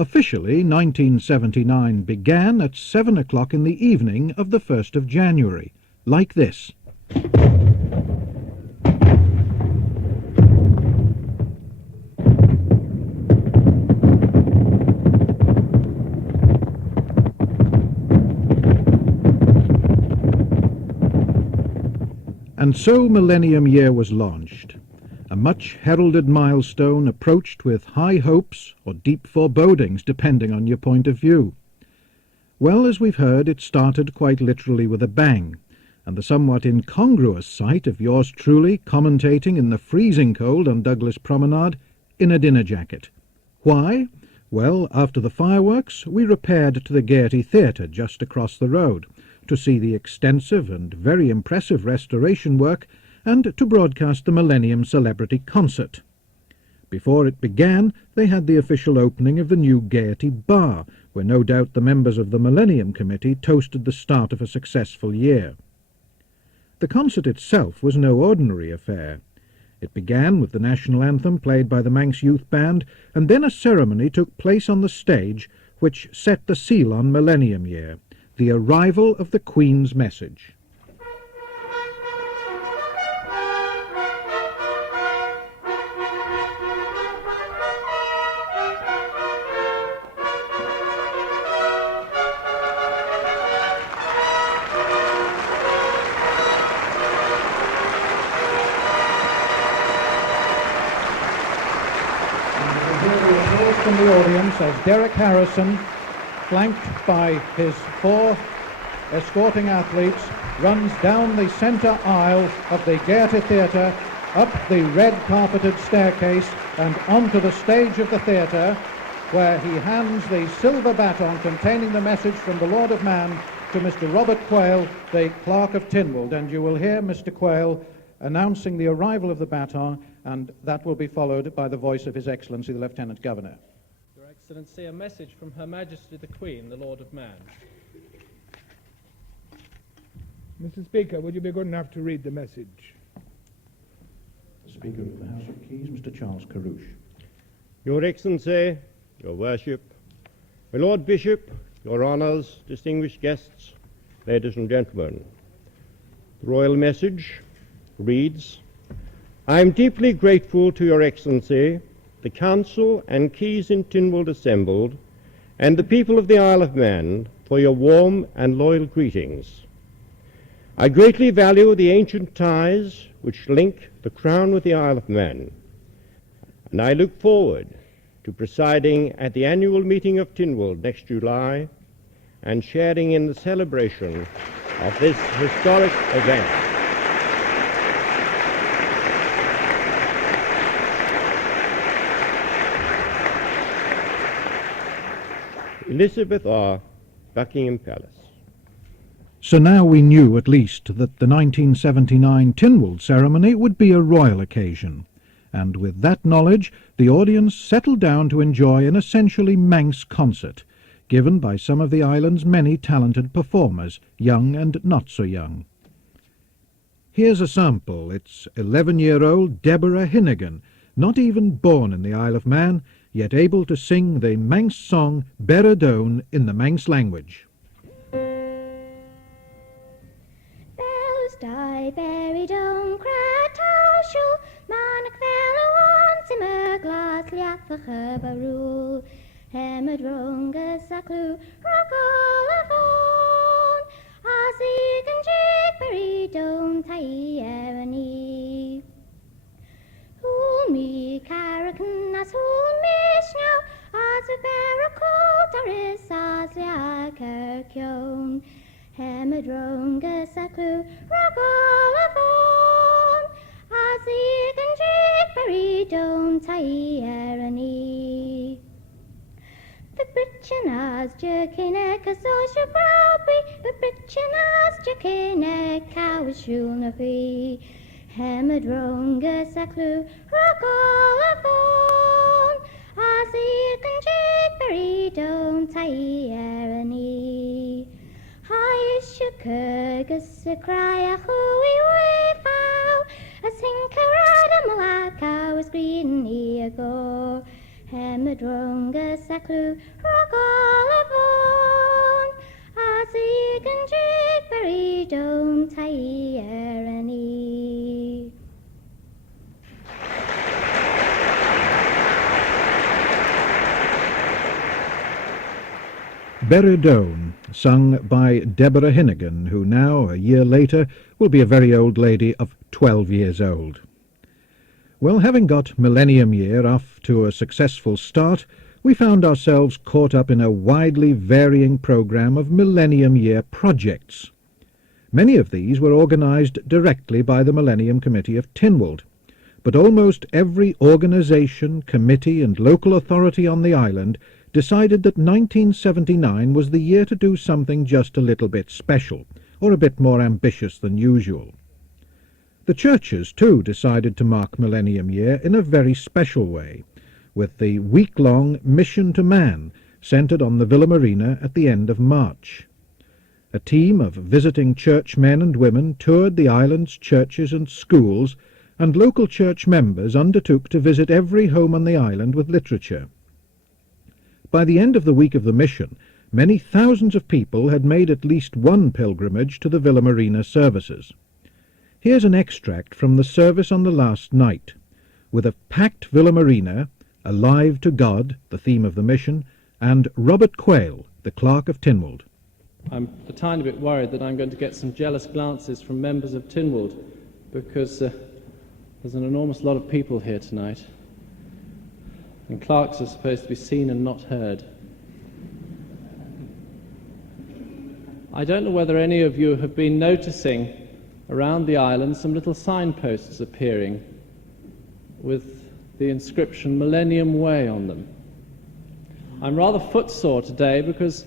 Officially, 1979 began at 7 o'clock in the evening of the 1st of January, like this. And so Millennium Year was launched, a much-heralded milestone approached with high hopes or deep forebodings, depending on your point of view. Well, as we've heard, it started quite literally with a bang, and the somewhat incongruous sight of yours truly commentating in the freezing cold on Douglas Promenade in a dinner jacket. Why? Well, after the fireworks, we repaired to the Gaiety Theatre just across the road to see the extensive and very impressive restoration work and to broadcast the Millennium Celebrity Concert. Before it began, they had the official opening of the new Gaiety Bar, where no doubt the members of the Millennium Committee toasted the start of a successful year. The concert itself was no ordinary affair. It began with the national anthem played by the Manx Youth Band, and then a ceremony took place on the stage which set the seal on Millennium Year, the arrival of the Queen's message. From the audience as Derek Harrison, flanked by his 4 escorting athletes, runs down the centre aisle of the Gaiety Theatre, up the red-carpeted staircase and onto the stage of the theatre, where he hands the silver baton containing the message from the Lord of Man to Mr. Robert Quayle, the Clerk of Tynwald. And you will hear Mr. Quayle announcing the arrival of the baton, and that will be followed by the voice of His Excellency the Lieutenant Governor. Your Excellency, a message from Her Majesty the Queen, the Lord of Man. Mr. Speaker, would you be good enough to read the message? Speaker of the House of Keys, Mr. Charles Carouche. Your Excellency, Your Worship, my Lord Bishop, Your Honours, distinguished guests, ladies and gentlemen, the royal message reads, I am deeply grateful to Your Excellency, the Council and Keys in Tynwald assembled, and the people of the Isle of Man for your warm and loyal greetings. I greatly value the ancient ties which link the Crown with the Isle of Man, and I look forward to presiding at the annual meeting of Tynwald next July and sharing in the celebration of this historic event. Elizabeth R., Buckingham Palace. So now we knew at least that the 1979 Tynwald ceremony would be a royal occasion, and with that knowledge the audience settled down to enjoy an essentially Manx concert, given by some of the island's many talented performers, young and not so young. Here's a sample. It's 11-year-old Deborah Hinnigan, not even born in the Isle of Man, yet able to sing the Manx song Beradone in the Manx language. Bells die, Beradone, Cratashul, Manach Vela wants him a glass, Liathach Barul, Hemadronga Saclu, Rockallafon, Azig and Jig, Beradone, Tai Erani. Hool me Carrican, as hool me snow, as a barracold, or is as Liakerkion, Hemadronga Saclu, Rockallafon, Azig and Jig, Beradone, Tai Erani. The Britchanas Jerkinek as Osha Brabby, the Britchanas Jerkinek Cowishulnafi, Hemadronga Saclu, Rockallafon, Azig and Jig, Beradone, Tai Erani. Haishakurgus a cry a hui wefow, a sinkerada malaka was green ago. Hemedronga Saclu, Rock Olivon, Azig and Jigberry don't tire any. Beridone, sung by Deborah Hinnigan, who now, a year later, will be a very old lady of 12 years old. Well, having got Millennium Year off to a successful start, we found ourselves caught up in a widely varying program of Millennium Year projects. Many of these were organized directly by the Millennium Committee of Tynwald, but almost every organization, committee and local authority on the island decided that 1979 was the year to do something just a little bit special, or a bit more ambitious than usual. The churches, too, decided to mark Millennium Year in a very special way, with the week-long Mission to Man centred on the Villa Marina at the end of March. A team of visiting church men and women toured the island's churches and schools, and local church members undertook to visit every home on the island with literature. By the end of the week of the mission, many thousands of people had made at least one pilgrimage to the Villa Marina services. Here's an extract from the service on the last night, with a packed Villa Marina, Alive to God, the theme of the mission, and Robert Quayle, the clerk of Tynwald. I'm a tiny bit worried that I'm going to get some jealous glances from members of Tynwald, because there's an enormous lot of people here tonight. And clerks are supposed to be seen and not heard. I don't know whether any of you have been noticing around the island some little signposts appearing with the inscription Millennium Way on them. I'm rather footsore today because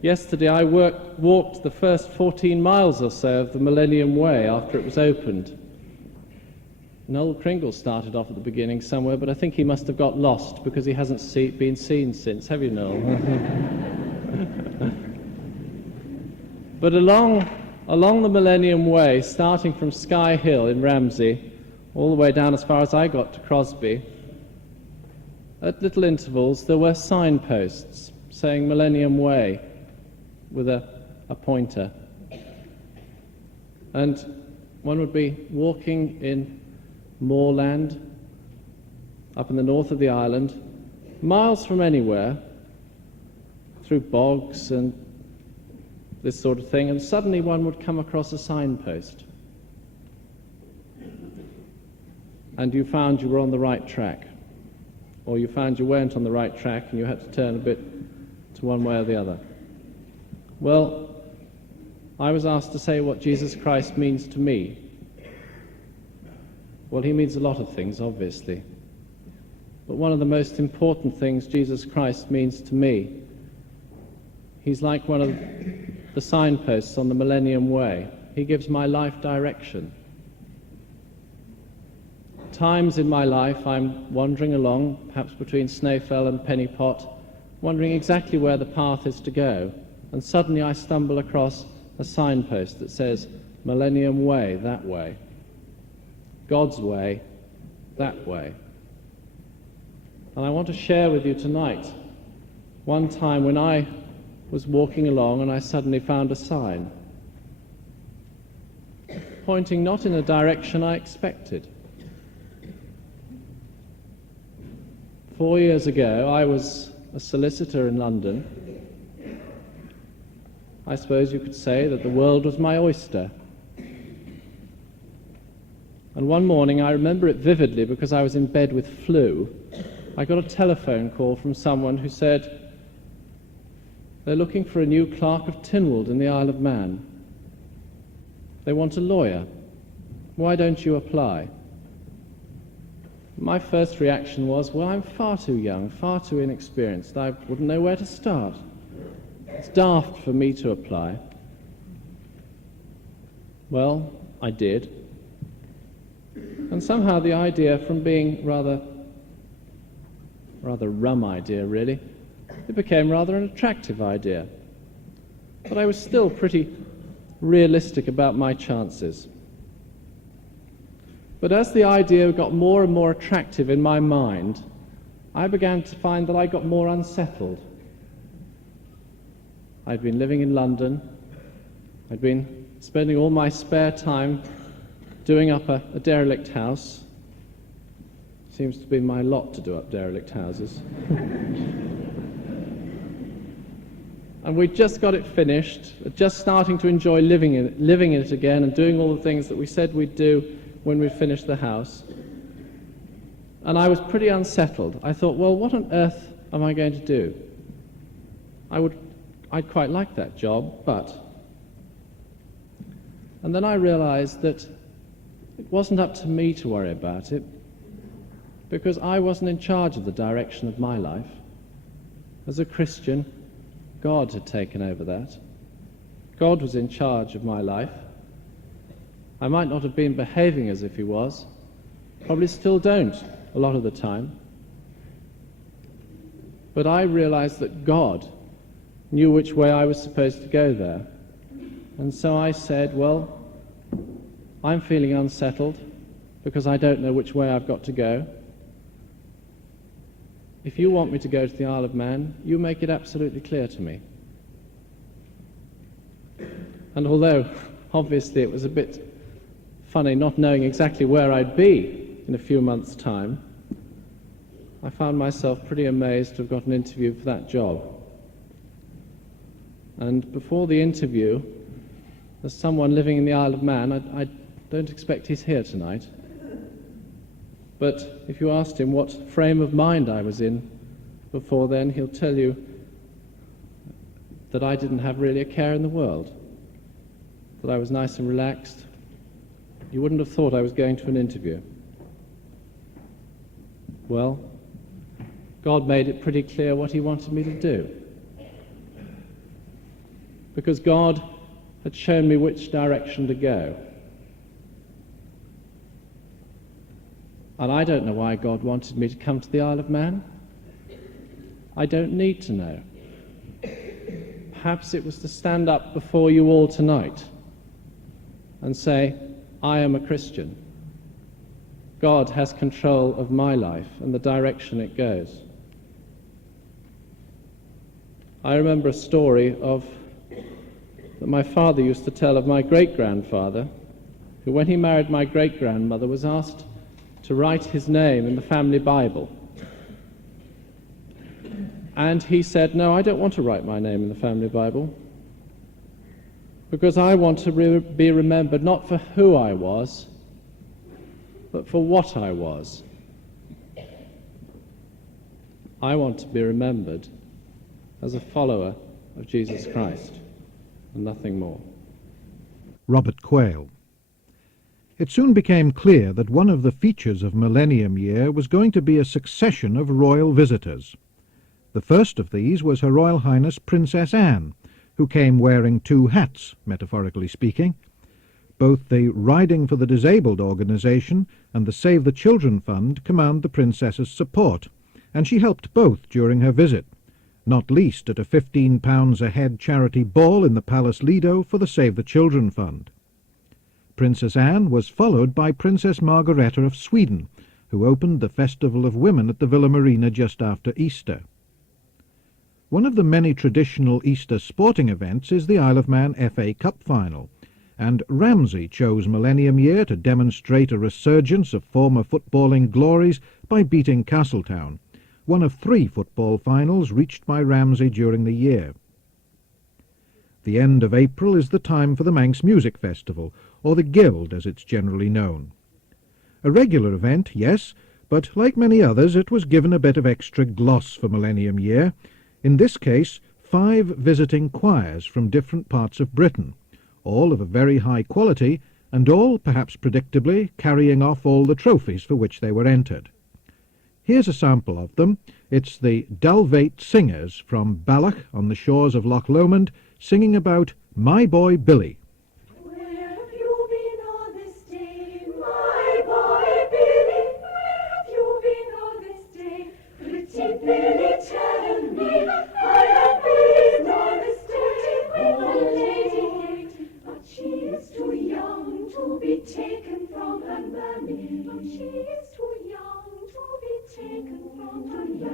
yesterday I walked the first 14 miles or so of the Millennium Way after it was opened. Noel Kringle started off at the beginning somewhere, but I think he must have got lost because he hasn't been seen since. Have you, Noel? But along the Millennium Way, starting from Sky Hill in Ramsey, all the way down as far as I got to Crosby, at little intervals there were signposts saying Millennium Way with a pointer. And one would be walking in moorland up in the north of the island, miles from anywhere, through bogs and this sort of thing, and suddenly one would come across a signpost. And you found you were on the right track, or you found you weren't on the right track and you had to turn a bit to one way or the other. Well, I was asked to say what Jesus Christ means to me. Well, he means a lot of things, obviously. But one of the most important things Jesus Christ means to me, he's like one of the signposts on the Millennium Way. He gives my life direction. Times in my life I'm wandering along, perhaps between Snowfell and Pennypot, wondering exactly where the path is to go, and suddenly I stumble across a signpost that says, Millennium Way, that way. God's way, that way. And I want to share with you tonight one time when I was walking along and I suddenly found a sign pointing not in a direction I expected. 4 years ago, I was a solicitor in London. I suppose you could say that the world was my oyster. And one morning, I remember it vividly because I was in bed with flu, I got a telephone call from someone who said, they're looking for a new clerk of Tynwald in the Isle of Man. They want a lawyer. Why don't you apply? My first reaction was, well, I'm far too young, far too inexperienced. I wouldn't know where to start. It's daft for me to apply. Well, I did. And somehow the idea, from being rather rum idea, really, it became rather an attractive idea. But I was still pretty realistic about my chances. But as the idea got more and more attractive in my mind, I began to find that I got more unsettled. I'd been living in London. I'd been spending all my spare time doing up a derelict house. Seems to be my lot to do up derelict houses. And we'd just got it finished, just starting to enjoy living in it again and doing all the things that we said we'd do when we'd finished the house. And I was pretty unsettled. I thought, well, what on earth am I going to do? I'd quite like that job, but... And then I realized that it wasn't up to me to worry about it, because I wasn't in charge of the direction of my life. As a Christian, God had taken over that. God was in charge of my life. I might not have been behaving as if he was, probably still don't a lot of the time. But I realized that God knew which way I was supposed to go there. And so I said, well, I'm feeling unsettled because I don't know which way I've got to go. If you want me to go to the Isle of Man, you make it absolutely clear to me. And although, obviously, it was a bit funny not knowing exactly where I'd be in a few months' time, I found myself pretty amazed to have got an interview for that job. And before the interview, there's someone living in the Isle of Man. I don't expect he's here tonight. But if you asked him what frame of mind I was in before then, he'll tell you that I didn't have really a care in the world, that I was nice and relaxed. You wouldn't have thought I was going to an interview. Well, God made it pretty clear what he wanted me to do. Because God had shown me which direction to go. And I don't know why God wanted me to come to the Isle of Man. I don't need to know. Perhaps it was to stand up before you all tonight and say, I am a Christian. God has control of my life and the direction it goes. I remember a story that my father used to tell of my great-grandfather, who, when he married my great-grandmother, was asked to write his name in the family Bible. And he said, no, I don't want to write my name in the family Bible, because I want to be remembered not for who I was, but for what I was. I want to be remembered as a follower of Jesus Christ, and nothing more. Robert Quayle. It soon became clear that one of the features of Millennium Year was going to be a succession of royal visitors. The first of these was Her Royal Highness Princess Anne, who came wearing two hats, metaphorically speaking. Both the Riding for the Disabled organization and the Save the Children Fund command the princess's support, and she helped both during her visit, not least at a £15 a head charity ball in the Palace Lido for the Save the Children Fund. Princess Anne was followed by Princess Margareta of Sweden, who opened the Festival of Women at the Villa Marina just after Easter. One of the many traditional Easter sporting events is the Isle of Man FA Cup final, and Ramsey chose Millennium Year to demonstrate a resurgence of former footballing glories by beating Castletown, one of 3 football finals reached by Ramsey during the year. The end of April is the time for the Manx Music Festival, or the Guild as it's generally known. A regular event, yes, but like many others it was given a bit of extra gloss for Millennium Year. In this case, 5 visiting choirs from different parts of Britain, all of a very high quality, and all, perhaps predictably, carrying off all the trophies for which they were entered. Here's a sample of them. It's the Dalvate Singers from Balloch on the shores of Loch Lomond, singing about My Boy Billy. Where have you been all this day, my boy Billy? Where have you been all this day? Pretty Billy, tell me. I have been all this day with the lady Kate, but she is too young to be taken from her mammy. But she is too young to be taken from her mammy.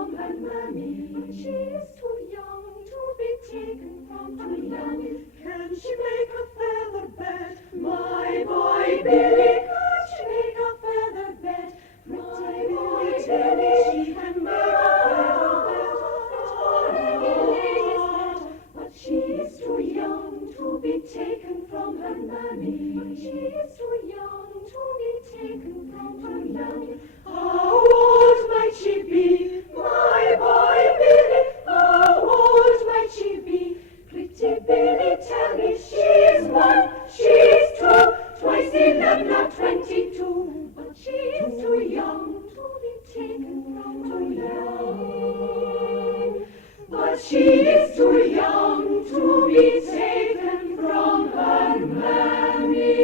from her mammy. But she is too young to be taken from her mammy. Can she make a feather bed? My boy Billy, can she make a feather bed? Pretty Billy, tell me she can make a feather bed. For any lady's bed. But she is too young to be taken from her mammy. But she is too young to be taken from her mammy. How old might she be, my boy Billy? How old might she be? Pretty Billy, tell me she's 1, she's 2, twice 11 or 22. But she is too young to be taken from her mammy. But she is too young to be taken from her mammy.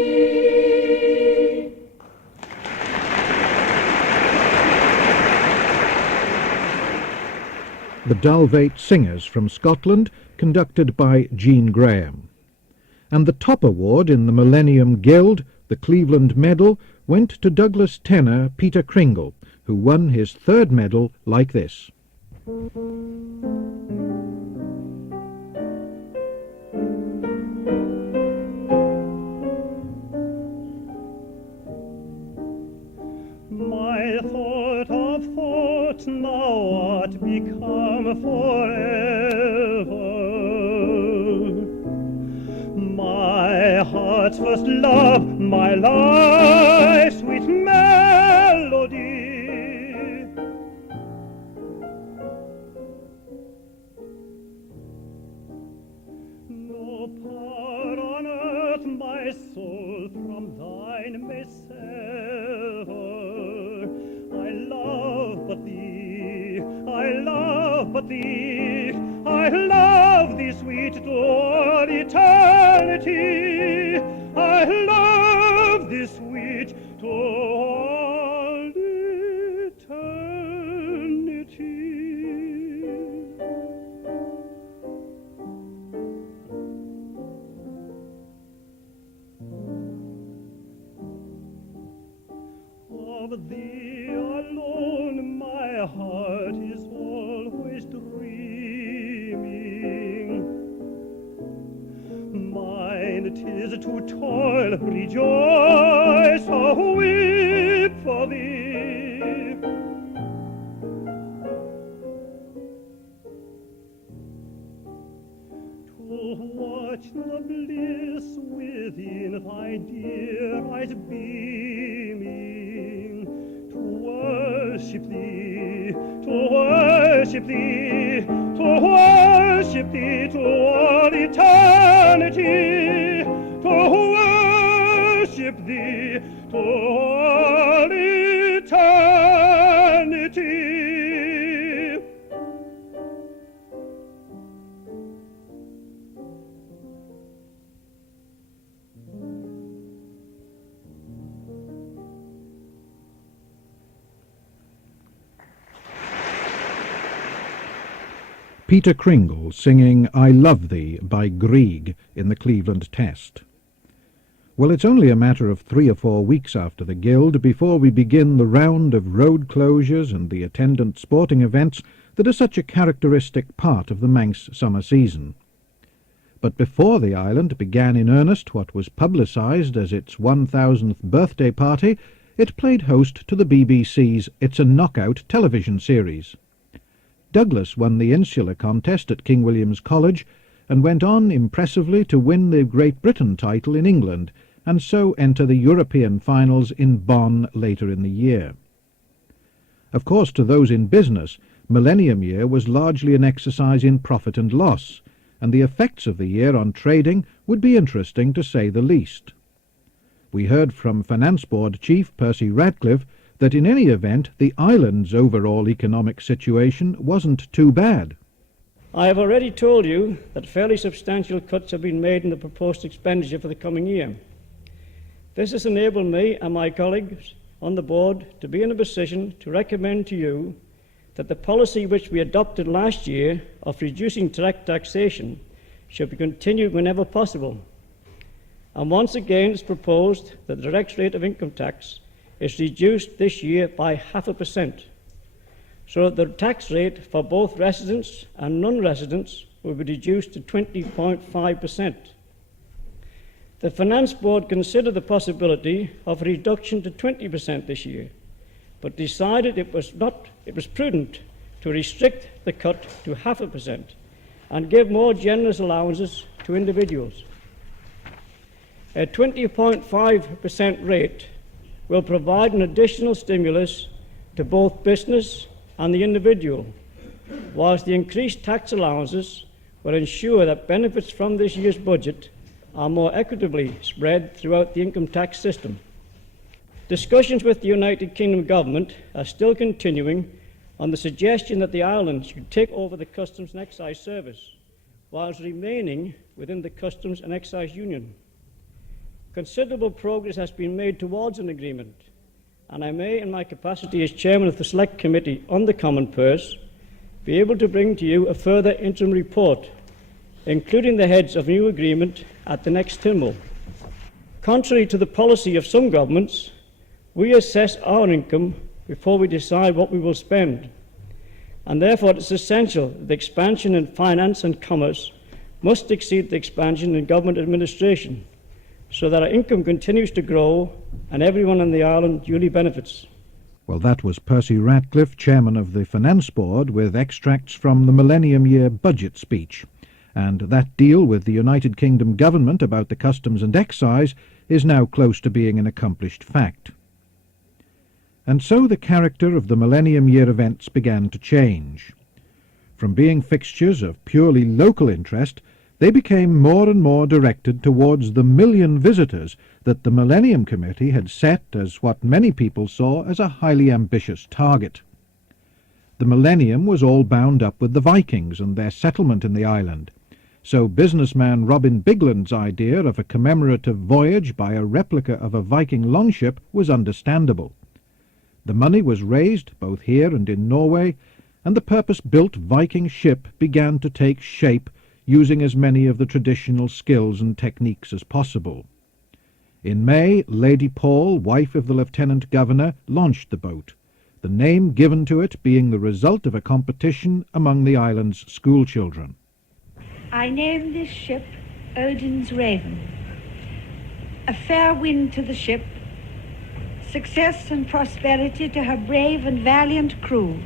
The Dalvate Singers from Scotland, conducted by Jean Graham. And the top award in the Millennium Guild, the Cleveland Medal, went to Douglas tenor Peter Kringle, who won his 3rd medal like this. My thought of thoughts now art become forever. My heart's first love, my life's sweet melody. No power on earth my soul from thine may sever. I love but thee, I love but thee, I love thee, sweet, to all eternity. I love thee, sweet, to all eternity. Of thee alone my heart is always dreaming. Mine 'tis to toil, rejoice, or weep for thee. To watch the bliss within thy dear eyes beaming, to worship thee, to worship thee, to worship thee to all eternity, to worship thee to all eternity. Peter Kringle singing I Love Thee by Grieg in the Cleveland Test. Well, it's only a matter of 3 or 4 weeks after the Guild before we begin the round of road closures and the attendant sporting events that are such a characteristic part of the Manx summer season. But before the island began in earnest what was publicised as its 1000th birthday party, it played host to the BBC's It's a Knockout television series. Douglas won the Insular contest at King William's College and went on impressively to win the Great Britain title in England and so enter the European finals in Bonn later in the year. Of course, to those in business, Millennium Year was largely an exercise in profit and loss, and the effects of the year on trading would be interesting to say the least. We heard from Finance Board Chief Percy Radcliffe that in any event the island's overall economic situation wasn't too bad. I have already told you that fairly substantial cuts have been made in the proposed expenditure for the coming year. This has enabled me and my colleagues on the board to be in a position to recommend to you that the policy which we adopted last year of reducing direct taxation should be continued whenever possible. And once again it's proposed that the direct rate of income tax is reduced this year by 0.5%. so that the tax rate for both residents and non-residents will be reduced to 20.5%. The Finance Board considered the possibility of a reduction to 20% this year, but decided it was prudent to restrict the cut to 0.5% and give more generous allowances to individuals. A 20.5% rate will provide an additional stimulus to both business and the individual, whilst the increased tax allowances will ensure that benefits from this year's budget are more equitably spread throughout the income tax system. Discussions with the United Kingdom government are still continuing on the suggestion that the island should take over the Customs and Excise Service, whilst remaining within the Customs and Excise Union. Considerable progress has been made towards an agreement, and I may, in my capacity as Chairman of the Select Committee on the Common Purse, be able to bring to you a further interim report, including the heads of a new agreement at the next Tynwald. Contrary to the policy of some governments, we assess our income before we decide what we will spend, and therefore it is essential that the expansion in finance and commerce must exceed the expansion in government administration, so that our income continues to grow and everyone on the island duly benefits. Well, that was Percy Ratcliffe, Chairman of the Finance Board, with extracts from the Millennium Year budget speech. And that deal with the United Kingdom government about the Customs and Excise is now close to being an accomplished fact. And so the character of the Millennium Year events began to change. From being fixtures of purely local interest, they became more and more directed towards the 1 million visitors that the Millennium Committee had set as what many people saw as a highly ambitious target. The Millennium was all bound up with the Vikings and their settlement in the island, so businessman Robin Bigland's idea of a commemorative voyage by a replica of a Viking longship was understandable. The money was raised both here and in Norway, and the purpose-built Viking ship began to take shape, using as many of the traditional skills and techniques as possible. In May, Lady Paul, wife of the Lieutenant Governor, launched the boat, the name given to it being the result of a competition among the island's schoolchildren. I named this ship Odin's Raven. A fair wind to the ship, success and prosperity to her brave and valiant crew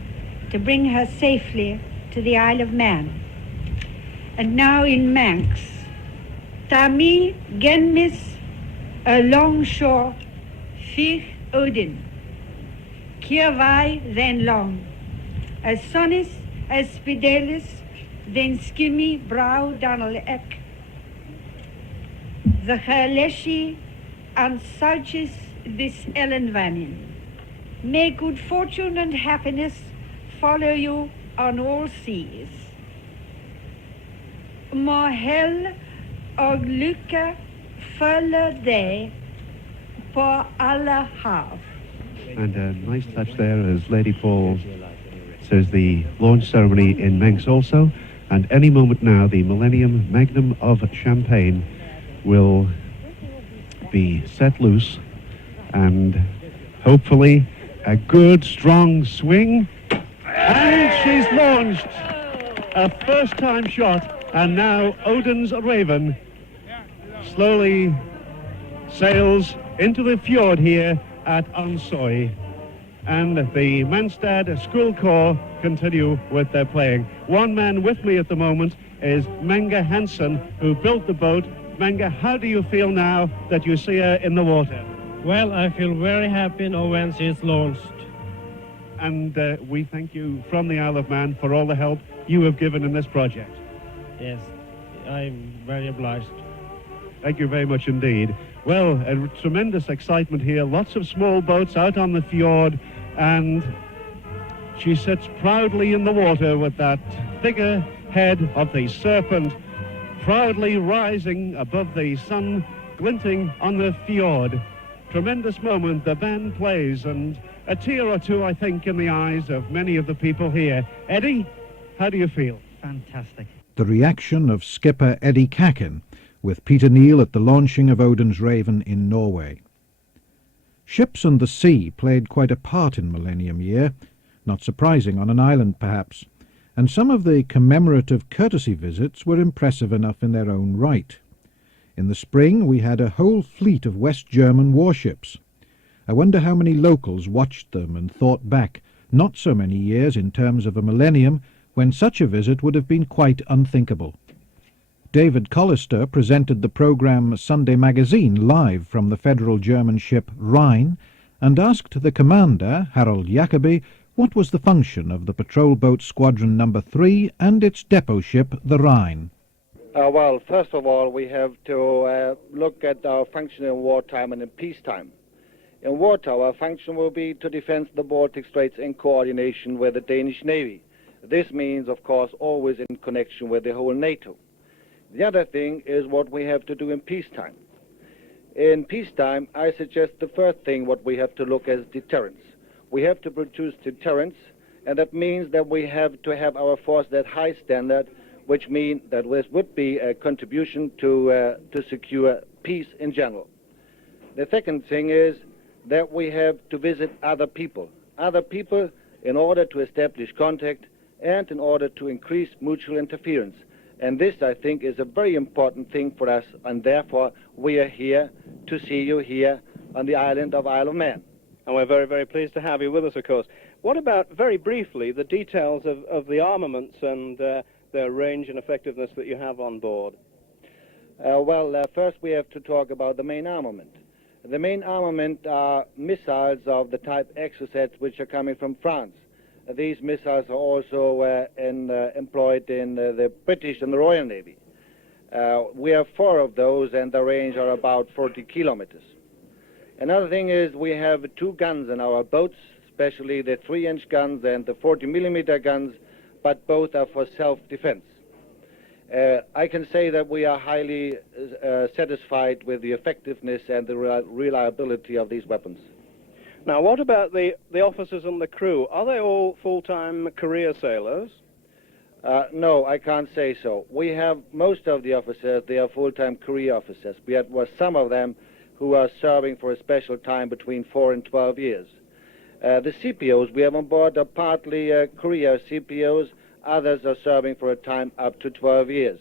to bring her safely to the Isle of Man. And now in Manx, Tami Genmis a longshore Fich Odin, Kiervai then long, as sonnis as Spidelis then skimmy brow Donald Eck, the Herleshi and Souches this Ellen Vanin. May good fortune and happiness follow you on all seas. Må hell og lykke følge deg på alle hav. And a nice touch there as Lady Paul says the launch ceremony in Manx also, and any moment now the Millennium Magnum of Champagne will be set loose, and hopefully a good strong swing, and she's launched a first time shot. And now Odin's Raven slowly sails into the fjord here at Ansoy. And the Manstad School Corps continue with their playing. One man with me at the moment is Manga Hansen, who built the boat. Manga, how do you feel now that you see her in the water? Well, I feel very happy now when she's launched. And we thank you from the Isle of Man for all the help you have given in this project. Yes, I'm very obliged. Thank you very much indeed. Well, a tremendous excitement here. Lots of small boats out on the fjord, and she sits proudly in the water with that figure head of the serpent proudly rising above the sun, glinting on the fjord. Tremendous moment. The band plays, and a tear or two, I think, in the eyes of many of the people here. Eddie, how do you feel? Fantastic. The reaction of skipper Eddie Kakin, with Peter Neal at the launching of Odin's Raven in Norway. Ships and the sea played quite a part in Millennium Year. Not surprising on an island, perhaps, and some of the commemorative courtesy visits were impressive enough in their own right. In the spring we had a whole fleet of West German warships. I wonder how many locals watched them and thought back, not so many years in terms of a millennium, when such a visit would have been quite unthinkable. David Collister presented the program Sunday Magazine live from the Federal German ship Rhine and asked the commander, Harold Jacobi, what was the function of the patrol boat Squadron No. 3 and its depot ship, the Rhine. Well, first of all, we have to look at our function in wartime and in peacetime. In wartime, our function will be to defend the Baltic Straits in coordination with the Danish Navy. This means, of course, always in connection with the whole NATO. The other thing is what we have to do in peacetime. In peacetime, I suggest the first thing what we have to look at is deterrence. We have to produce deterrence, and that means that we have to have our force at high standard, which means that this would be a contribution to secure peace in general. The second thing is that we have to visit other people in order to establish contact and in order to increase mutual interference. And this, I think, is a very important thing for us, and therefore we are here to see you here on the island of Isle of Man. And we're very, very pleased to have you with us, of course. What about, very briefly, the details of the armaments and their range and effectiveness that you have on board? First we have to talk about the main armament. The main armament are missiles of the type Exocets, which are coming from France. These missiles are also employed in the British and the Royal Navy. We have 4 of those, and the range are about 40 kilometers. Another thing is we have 2 guns in our boats, especially the 3-inch guns and the 40-millimeter guns, but both are for self-defense. I can say that we are highly satisfied with the effectiveness and the reliability of these weapons. Now, what about the officers and the crew? Are they all full-time career sailors? No, I can't say so. We have most of the officers, they are full-time career officers. We have some of them who are serving for a special time between 4 and 12 years. The CPOs we have on board are partly career CPOs. Others are serving for a time up to 12 years.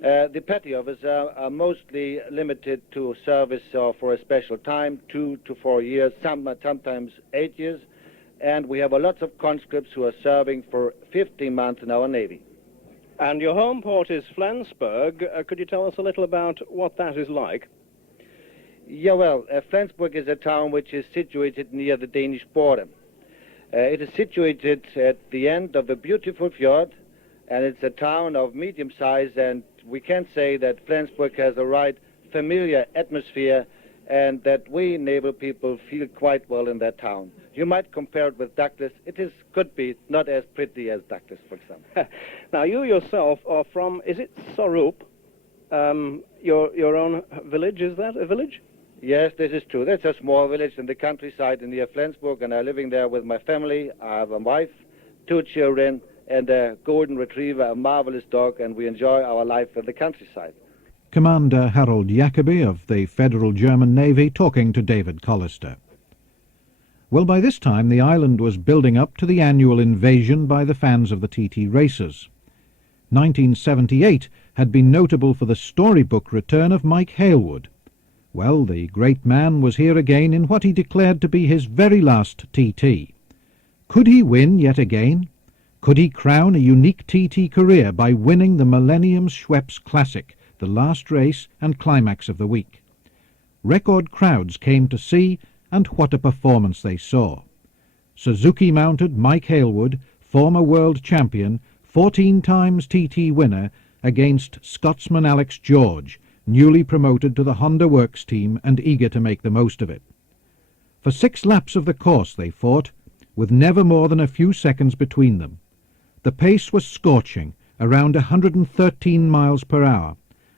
The petty officers are mostly limited to service for a special time, 2 to 4 years, sometimes 8 years. And we have a lot of conscripts who are serving for 15 months in our Navy. And your home port is Flensburg. Could you tell us a little about what that is like? Yeah, well, Flensburg is a town which is situated near the Danish border. It is situated at the end of a beautiful fjord, and it's a town of medium size, and we can say that Flensburg has a right familiar atmosphere, and that we naval people feel quite well in that town. You might compare it with Douglas. Could be not as pretty as Douglas, for example. Now, you yourself are from, is it Sorup? Your own village, is that a village? Yes, this is true. That's a small village in the countryside near Flensburg, and I'm living there with my family. I have a wife, 2 children, and a golden retriever, a marvelous dog, and we enjoy our life in the countryside. Commander Harold Jacobi of the Federal German Navy talking to David Collister. Well, by this time the island was building up to the annual invasion by the fans of the TT racers. 1978 had been notable for the storybook return of Mike Hailwood. Well, the great man was here again in what he declared to be his very last TT. Could he win yet again? Could he crown a unique TT career by winning the Millennium Schweppes Classic, the last race and climax of the week? Record crowds came to see, and what a performance they saw. Suzuki-mounted Mike Hailwood, former world champion, 14 times TT winner, against Scotsman Alex George, newly promoted to the Honda Works team and eager to make the most of it. For 6 laps of the course they fought, with never more than a few seconds between them. The pace was scorching, around 113 miles per hour,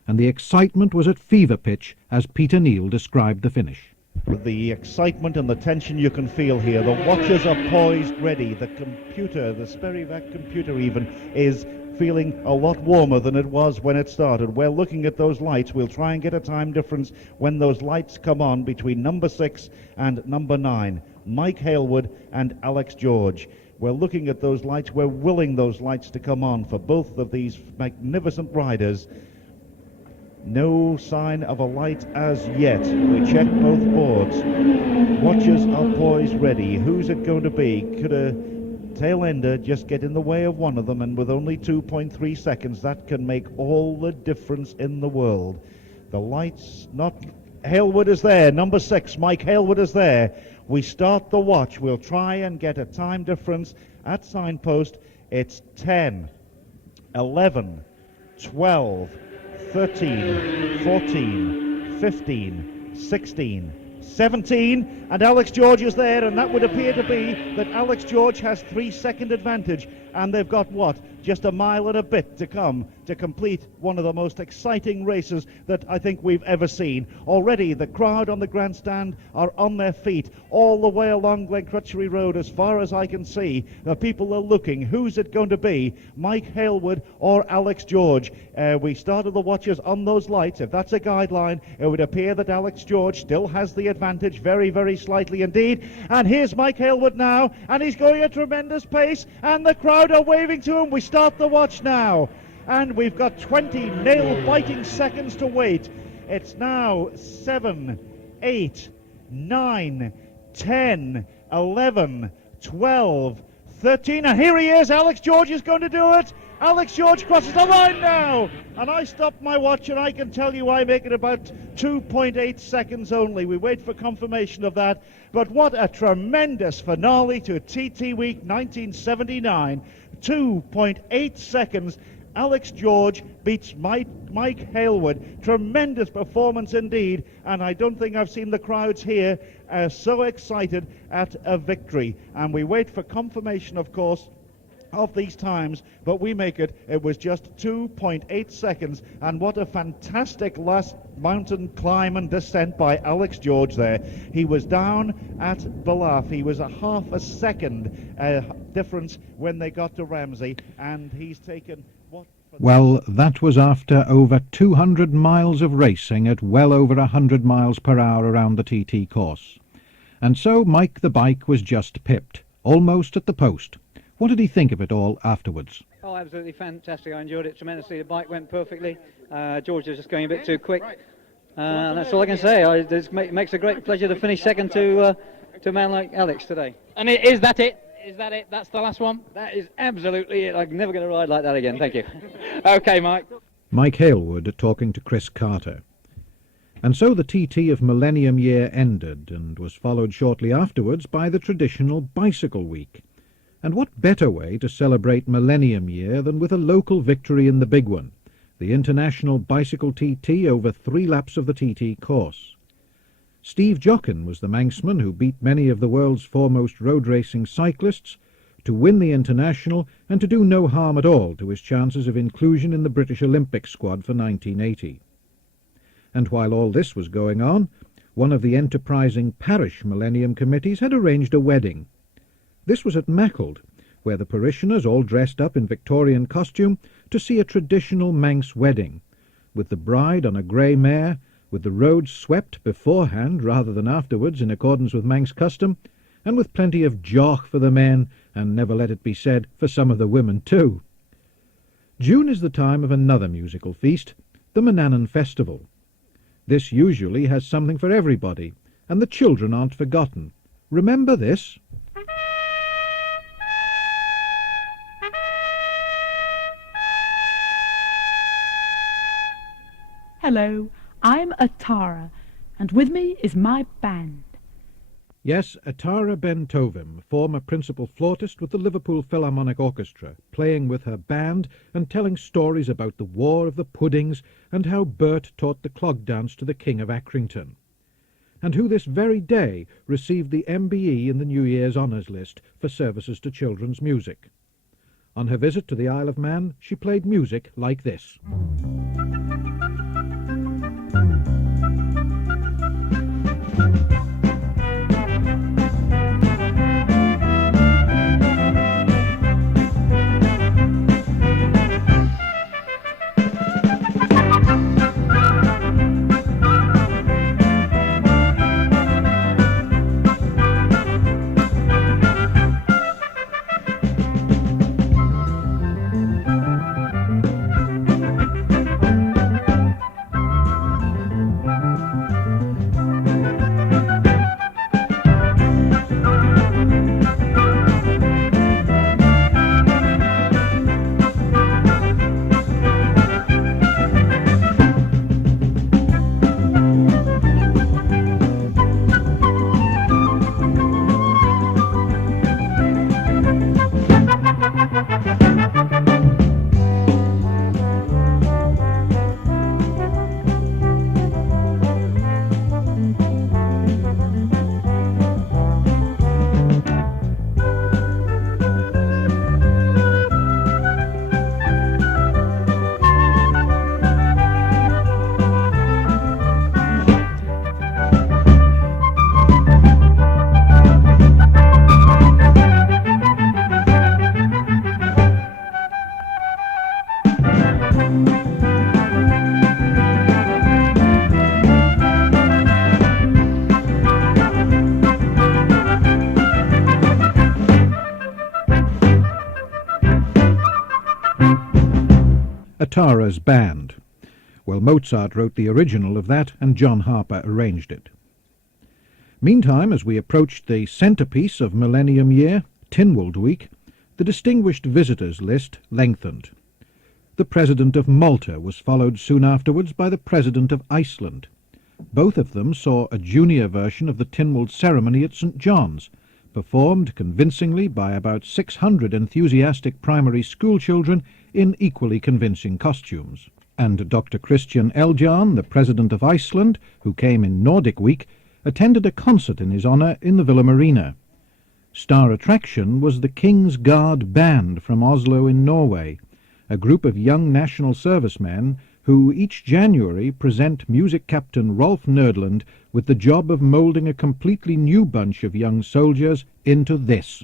and the excitement was at fever pitch as Peter Neal described the finish. With the excitement and the tension you can feel here, the watchers are poised, ready. The computer, the Sperivac computer even, is feeling a lot warmer than it was when it started. We're looking at those lights. We'll try and get a time difference when those lights come on between number 6 and number 9, Mike Hailwood and Alex George. We're looking at those lights. We're willing those lights to come on for both of these magnificent riders. No sign of a light as yet. We check both boards. Watchers are poised ready. Who's it going to be? Could a tail ender just get in the way of one of them, and with only 2.3 seconds, that can make all the difference in the world. The lights not... Hailwood is there. Number 6, Mike Hailwood is there. We start the watch. We'll try and get a time difference at signpost. It's 10, 11, 12, 13, 14, 15, 16, 17, and Alex George is there, and that would appear to be that Alex George has 3-second advantage, and they've got what? Just a mile and a bit to come to complete one of the most exciting races that I think we've ever seen. Already the crowd on the grandstand are on their feet all the way along Glencrutchery Road. As far as I can see, the people are looking. Who's it going to be? Mike Hailwood or Alex George? We started the watches on those lights. If that's a guideline, it would appear that Alex George still has the advantage, very, very slightly indeed. And here's Mike Hailwood now, and he's going at a tremendous pace, and the crowd are waving to him. We start the watch now, and we've got 20 nail-biting seconds to wait. It's now 7, 8, 9, 10, 11, 12, 13, and here he is. Alex George is going to do it. Alex George crosses the line now, and I stopped my watch, and I can tell you I make it about 2.8 seconds only. We wait for confirmation of that, but what a tremendous finale to TT Week 1979. 2.8 seconds. Alex George beats Mike Hailwood. Tremendous performance indeed, and I don't think I've seen the crowds here so excited at a victory. And we wait for confirmation, of course, of these times, but we make it. It was just 2.8 seconds, and what a fantastic last mountain climb and descent by Alex George there. He was down at Ballaugh. He was a half a second difference when they got to Ramsey, and he's taken what? Well, that was after over 200 miles of racing at well over 100 miles per hour around the TT course. And so Mike the bike was just pipped, almost at the post. What did he think of it all afterwards? Oh, absolutely fantastic. I enjoyed it tremendously. The bike went perfectly. George was just going a bit too quick. And that's all I can say. It makes a great pleasure to finish second to a man like Alex today. And is that it? Is that it? That's the last one? That is absolutely it. I'm never going to ride like that again. Thank you. Okay, Mike. Mike Hailwood talking to Chris Carter. And so the TT of Millennium Year ended, and was followed shortly afterwards by the traditional Bicycle Week. And what better way to celebrate Millennium Year than with a local victory in the big one, the International Bicycle TT over 3 laps of the TT course. Steve Jochen was the Manxman who beat many of the world's foremost road racing cyclists to win the International and to do no harm at all to his chances of inclusion in the British Olympic squad for 1980. And while all this was going on, one of the enterprising parish Millennium Committees had arranged a wedding. This was at Mackeld, where the parishioners all dressed up in Victorian costume to see a traditional Manx wedding, with the bride on a grey mare, with the roads swept beforehand rather than afterwards in accordance with Manx custom, and with plenty of jock for the men, and never let it be said, for some of the women too. June is the time of another musical feast, the Manannan Festival. This usually has something for everybody, and the children aren't forgotten. Remember this? Hello, I'm Atara, and with me is my band. Yes, Atara Ben Tovim, former principal flautist with the Liverpool Philharmonic Orchestra, playing with her band and telling stories about the War of the Puddings and how Bert taught the clog dance to the King of Accrington, and who this very day received the MBE in the New Year's Honours List for services to children's music. On her visit to the Isle of Man, she played music like this. Atara's Band. Well, Mozart wrote the original of that, and John Harper arranged it. Meantime, as we approached the centrepiece of Millennium Year, Tynwald Week, the distinguished visitors list lengthened. The President of Malta was followed soon afterwards by the President of Iceland. Both of them saw a junior version of the Tynwald ceremony at St. John's, performed convincingly by about 600 enthusiastic primary school children in equally convincing costumes. And Dr. Christian Eldjarn, the President of Iceland, who came in Nordic Week, attended a concert in his honour in the Villa Marina. Star attraction was the King's Guard Band from Oslo in Norway, a group of young national servicemen who each January present music captain Rolf Nerdland with the job of moulding a completely new bunch of young soldiers into this.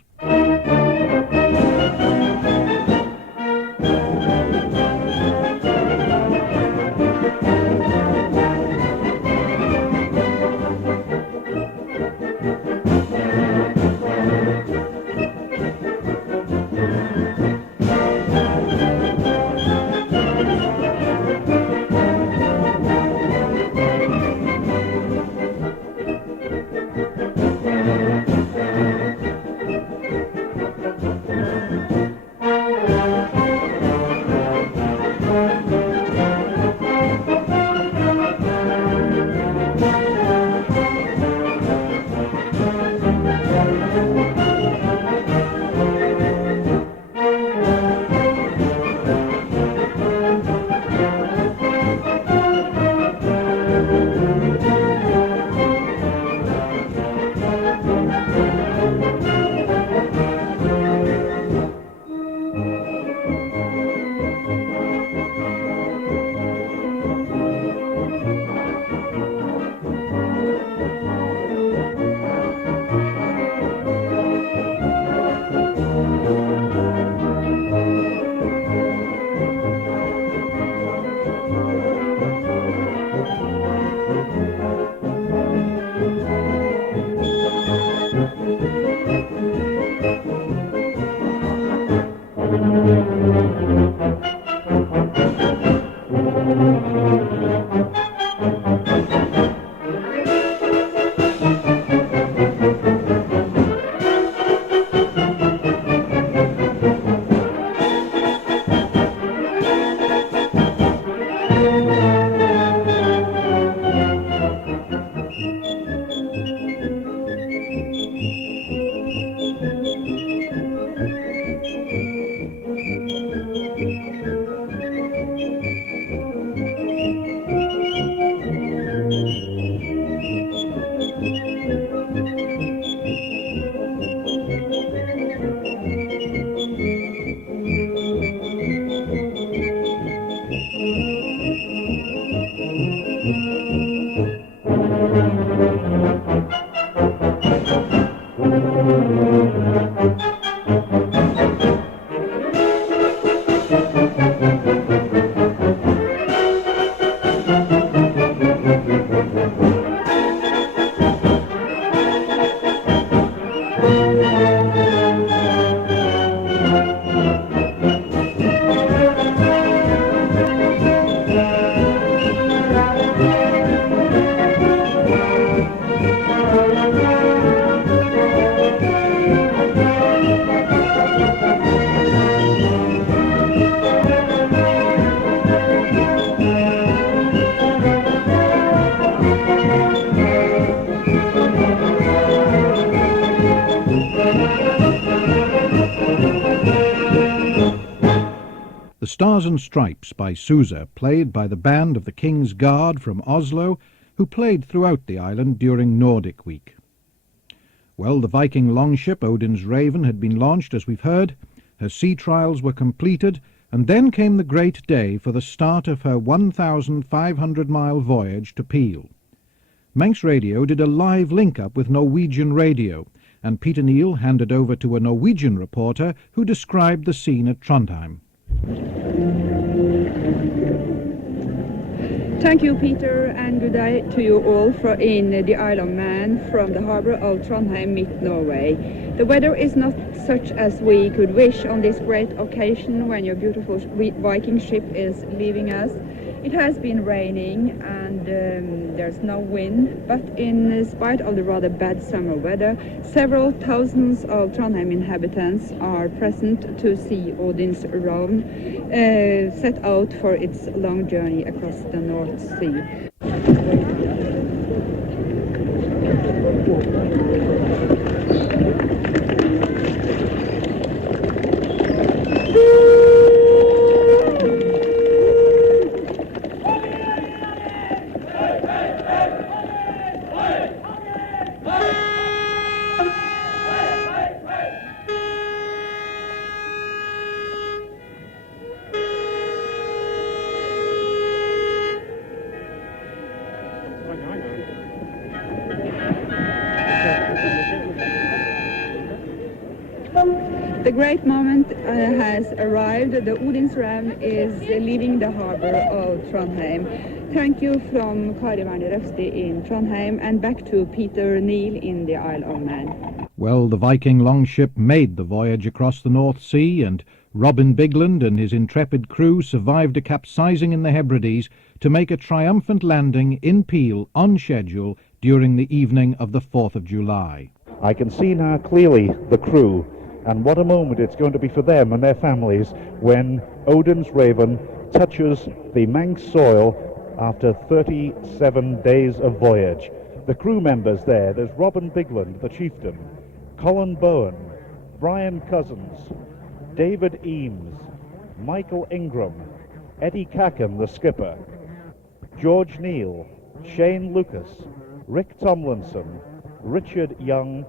Stars and Stripes by Sousa, played by the band of the King's Guard from Oslo, who played throughout the island during Nordic Week. Well, the Viking longship Odin's Raven had been launched, as we've heard. Her sea trials were completed, and then came the great day for the start of her 1,500-mile voyage to Peel. Manx Radio did a live link-up with Norwegian radio, and Peter Neal handed over to a Norwegian reporter who described the scene at Trondheim. Thank you, Peter, and good day to you all in the Isle of Man from the harbour of Trondheim, mid-Norway. The weather is not such as we could wish on this great occasion when your beautiful Viking ship is leaving us. It has been raining and there's no wind, but in spite of the rather bad summer weather, several thousands of Trondheim inhabitants are present to see Odin's Ravn set out for its long journey across the North Sea. The great moment has arrived. The Odin's Ravn is leaving the harbour of Trondheim. Thank you from Kari Werner Røsti in Trondheim and back to Peter Neal in the Isle of Man. Well, the Viking longship made the voyage across the North Sea, and Robin Bigland and his intrepid crew survived a capsizing in the Hebrides to make a triumphant landing in Peel on schedule during the evening of the 4th of July. I can see now clearly the crew, and what a moment it's going to be for them and their families when Odin's Raven touches the Manx soil after 37 days of voyage. The crew members there's Robin Bigland, the chieftain, Colin Bowen, Brian Cousins, David Eames, Michael Ingram, Eddie Cacken, the skipper, George Neal, Shane Lucas, Rick Tomlinson, Richard Young,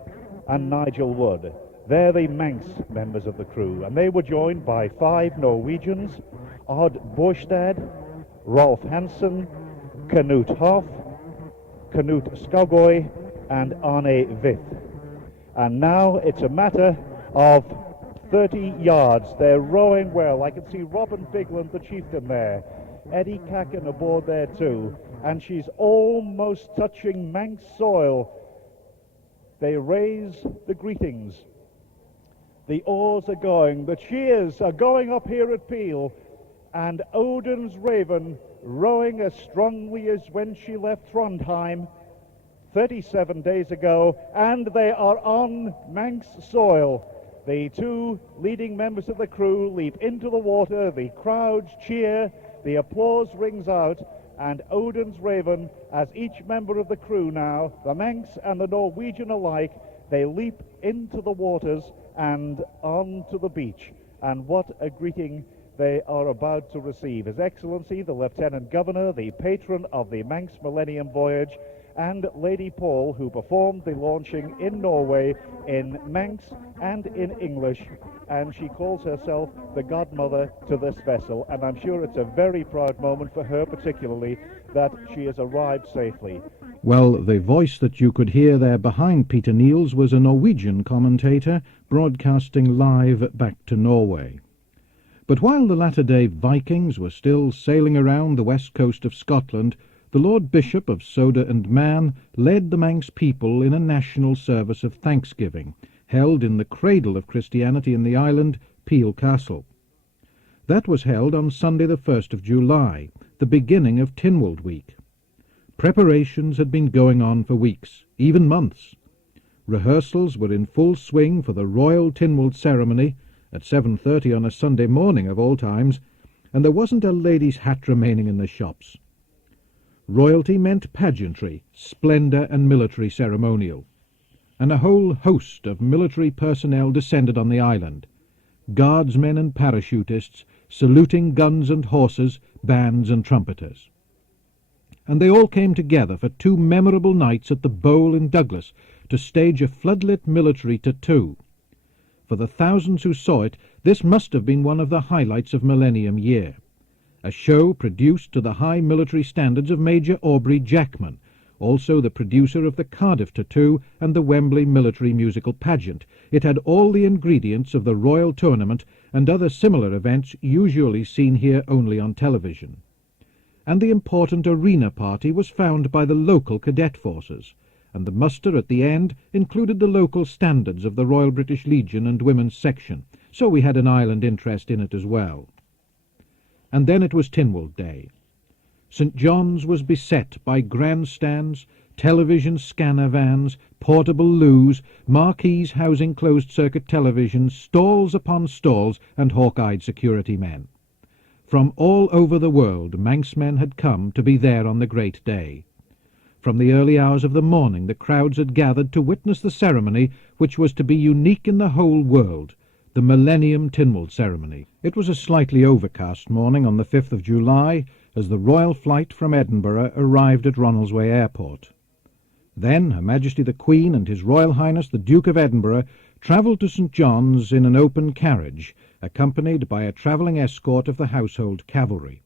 and Nigel Wood. They're the Manx members of the crew, and they were joined by 5 Norwegians, Odd Borstad, Rolf Hansen, Knut Hoff, Knut Skogøy, and Arne Vith. And now it's a matter of 30 yards. They're rowing well. I can see Robin Bigland, the chieftain, there. Eddie Cacken aboard there too, and she's almost touching Manx soil. They raise the greetings. The oars are going, the cheers are going up here at Peel, and Odin's Raven rowing as strongly as when she left Trondheim 37 days ago, and they are on Manx soil. The 2 leading members of the crew leap into the water, the crowds cheer, the applause rings out, and Odin's Raven, as each member of the crew now, the Manx and the Norwegian alike, they leap into the waters and onto the beach. And what a greeting they are about to receive. His Excellency, the Lieutenant Governor, the patron of the Manx Millennium Voyage, and Lady Paul, who performed the launching in Norway in Manx and in English, and she calls herself the godmother to this vessel, and I'm sure it's a very proud moment for her particularly that she has arrived safely. Well, the voice that you could hear there behind Peter Niels was a Norwegian commentator broadcasting live back to Norway. But while the latter-day Vikings were still sailing around the west coast of Scotland, the Lord Bishop of Soda and Man led the Manx people in a national service of thanksgiving, held in the cradle of Christianity in the island, Peel Castle. That was held on Sunday the 1st of July, the beginning of Tynwald Week. Preparations had been going on for weeks, even months. Rehearsals were in full swing for the Royal Tynwald ceremony at 7:30 on a Sunday morning of all times, and there wasn't a lady's hat remaining in the shops. Royalty meant pageantry, splendour and military ceremonial, and a whole host of military personnel descended on the island, guardsmen and parachutists saluting guns and horses, bands and trumpeters. And they all came together for 2 memorable nights at the Bowl in Douglas to stage a floodlit military tattoo. For the thousands who saw it, this must have been one of the highlights of Millennium Year. A show produced to the high military standards of Major Aubrey Jackman, also the producer of the Cardiff Tattoo and the Wembley Military Musical Pageant. It had all the ingredients of the Royal Tournament and other similar events usually seen here only on television. and the important arena party was found by the local cadet forces, and the muster at the end included the local standards of the Royal British Legion and Women's Section, so we had an island interest in it as well. And then it was Tynwald Day. St. John's was beset by grandstands, television scanner vans, portable loos, marquees housing closed-circuit televisions, stalls upon stalls, and hawk-eyed security men. From all over the world, Manxmen had come to be there on the great day. From the early hours of the morning, the crowds had gathered to witness the ceremony which was to be unique in the whole world, the Millennium Tynwald ceremony. It was a slightly overcast morning on the 5th of July as the royal flight from Edinburgh arrived at Ronaldsway Airport. Then Her Majesty the Queen and His Royal Highness the Duke of Edinburgh travelled to St. John's in an open carriage, accompanied by a travelling escort of the household cavalry.